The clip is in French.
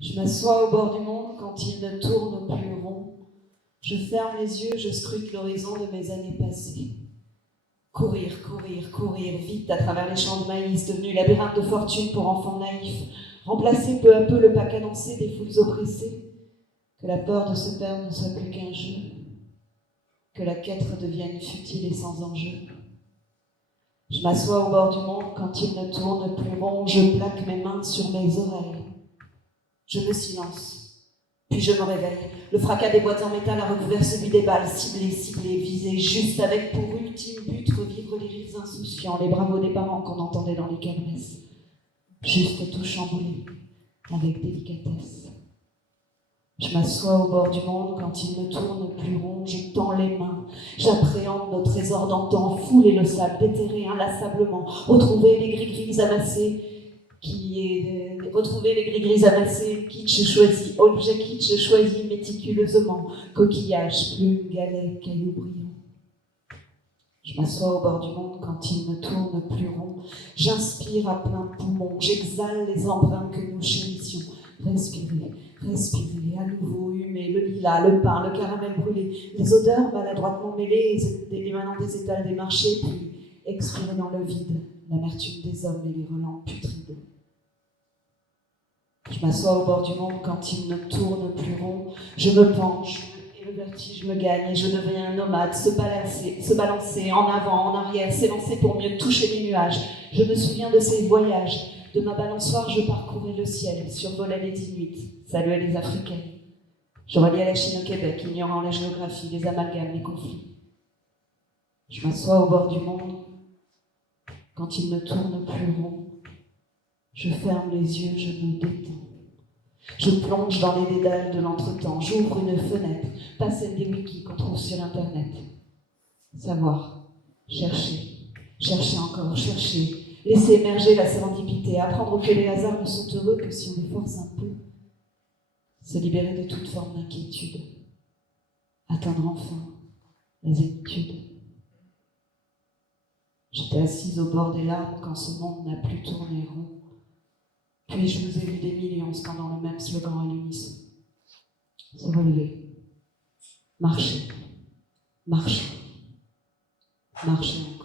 Je m'assois au bord du monde quand il ne tourne plus rond. Je ferme les yeux, je scrute l'horizon de mes années passées. Courir, courir, courir, vite à travers les champs de maïs, devenus labyrinthe de fortune pour enfants naïfs, remplacer peu à peu le pas cadencé des foules oppressées, que la peur de se perdre ne soit plus qu'un jeu, que la quête devienne futile et sans enjeu. Je m'assois au bord du monde quand il ne tourne plus rond, je plaque mes mains sur mes oreilles. Je me silence, puis je me réveille. Le fracas des boîtes en métal a recouvert celui des balles, ciblées, ciblées, visées, juste avec pour ultime but revivre les rires insouciants, les bravos des parents qu'on entendait dans les caresses. Juste tout chamboulé, avec délicatesse. Je m'assois au bord du monde quand il ne tourne plus rond, je tends les mains, j'appréhende nos trésors d'antan, fouler le sable, déterrer inlassablement, retrouver les gris-gris amassés, retrouver les gris-gris amassés, kitsch choisi, objet kitsch choisi méticuleusement, coquillage, plume, galet, cailloux brillants. Je m'assois au bord du monde quand il ne tourne plus rond, j'inspire à plein poumon, j'exhale les embruns que nous chérissions. Respirer, respirer, à nouveau humer, le lilas, le pain, le caramel brûlé, les odeurs maladroitement mêlées émanant des étals des marchés, puis expirer dans le vide l'amertume des hommes et les relents putrides. Je m'assois au bord du monde quand il ne tourne plus rond, je me penche et le vertige me gagne et je deviens un nomade, se balancer en avant, en arrière, s'élancer pour mieux toucher les nuages. Je me souviens de ces voyages. De ma balançoire, je parcourais le ciel, survolais les Inuits, saluais les Africains. Je reliais la Chine au Québec, ignorant la géographie, les amalgames, les conflits. Je m'assois au bord du monde quand il ne tourne plus rond. Je ferme les yeux, je me détends. Je plonge dans les dédales de l'entretemps, j'ouvre une fenêtre, pas celle des wikis qu'on trouve sur Internet. Savoir, chercher, chercher encore, chercher, laisser émerger la sérendipité, apprendre que les hasards ne sont heureux que si on les force un peu, se libérer de toute forme d'inquiétude, atteindre enfin la zénitude. J'étais assise au bord des larmes quand ce monde n'a plus tourné rond. Puis je vous ai vu des millions scandant le même slogan à l'unisson. Se relever, marcher, marcher, marcher.